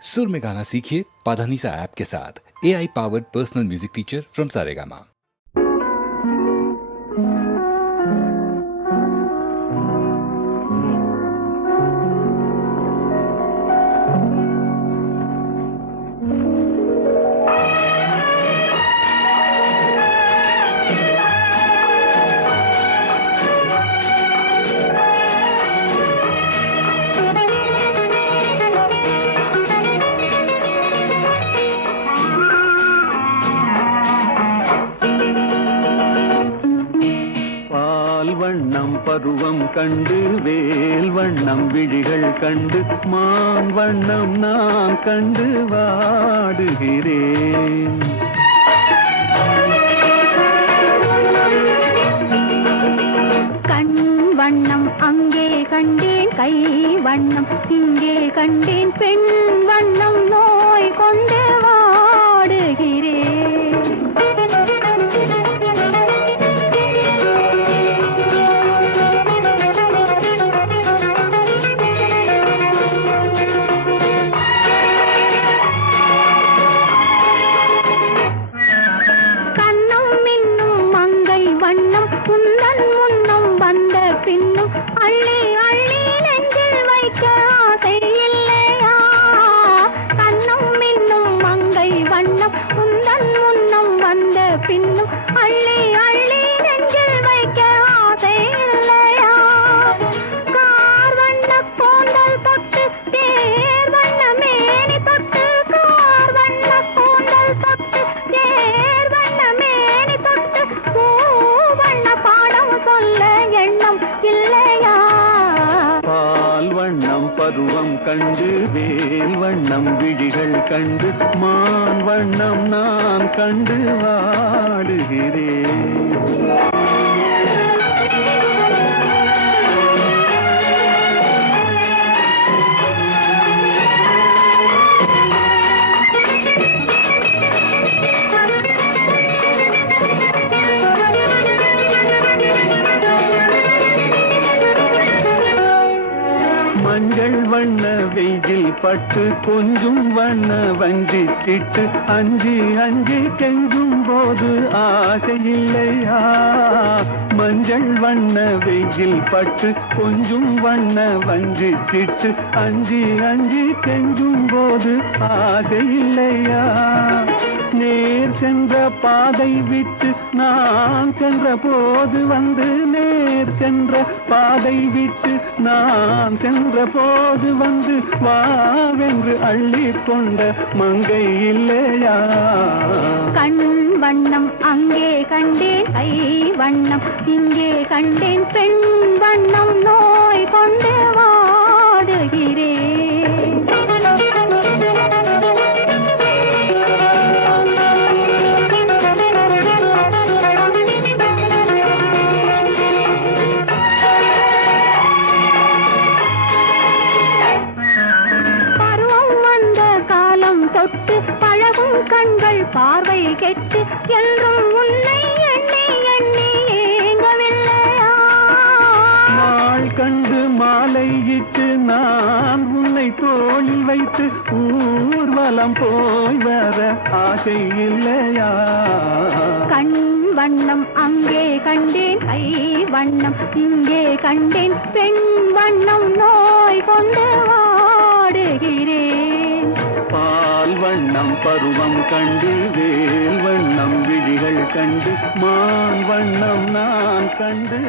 सुर में गाना सीखिए पाधानीसा ऐप के साथ। AI powered personal music teacher from Saregama. வண்ணம் பருவம் கண்டு வேல் வண்ணம் விழிகள் கண்டு மான் வண்ணம் நான் கண்டு வாடுகிறேன். கண் வண்ணம் அங்கே கண்டேன், கை வண்ணம் இங்கே கண்டேன், பெண் வண்ணம் நோய் கொண்டு வாடுகிறேன். உந்தன் முன்னம் வந்த பின்னும் அள்ளி அள்ளி நெஞ்சில் வைக்க ஆசை இல்லையா? கண்ணம் மின்னும் மங்கை வண்ணம் உந்தன் முன்னம் வந்த பின்னும் அள்ளி அள்ளி நெஞ்சில் வைக்க ஆசை இல்லையா? கார் வண்ண கூந்தல் தொட்டு தேர் வண்ண மேனி தொட்டு, கார் வண்ண கூந்தல் தொட்டு தேர் வண்ண மேனி தொட்டு பாடம் சொல்ல எண்ணம் இல்லையா? பால் வண்ணம் பருவம் கண்டு வேல் வண்ணம் விழிகள் கண்டு மான் வண்ணம் நான் கண்டு வாடுகிறேன். மஞ்சள் வண்ண வெயில் பட்டு கொஞ்சம் வண்ண வஞ்சி திட்டு அஞ்சி அஞ்சி கெஞ்சும் போது ஆசை இல்லையா? மஞ்சள் வண்ண வெயில் பட்டு கொஞ்சம் வண்ண வஞ்சி திட்டு அஞ்சி அஞ்சி கெஞ்சும் போது ஆசை இல்லையா? நேர் சென்ற பாதை விட்டு நான் சென்ற போது வந்து, நேர் சென்ற பாதை விட்டு நான் சென்ற போது வந்து வாவென்று அள்ளி கொண்ட மங்கை இல்லையா? கண் வண்ணம் அங்கே கண்டேன், கை வண்ணம் இங்கே கண்டேன், பெண் வண்ணம் நோய் கொண்டு வாடுகிறேன். தொட்டு பழகும் கண்கள் பார்வை கெட்டு என்றும் உன்னை எண்ணி எண்ணி ஏங்கவில்லையா? நாள் கண்டு மாலையிட்டு நான் உன்னை தோளில் வைத்து ஊர்வலம் போய் வர ஆசை இல்லையா? கண் வண்ணம் அங்கே கண்டேன், கை வண்ணம் இங்கே கண்டேன், பெண் வண்ணம் நோய் கொண்டு வாடுகிறேன். பால் வண்ணம் பருவம் கண்டு வேல் வண்ணம் விழிகள் கண்டு மான் வண்ணம் நான் கண்டு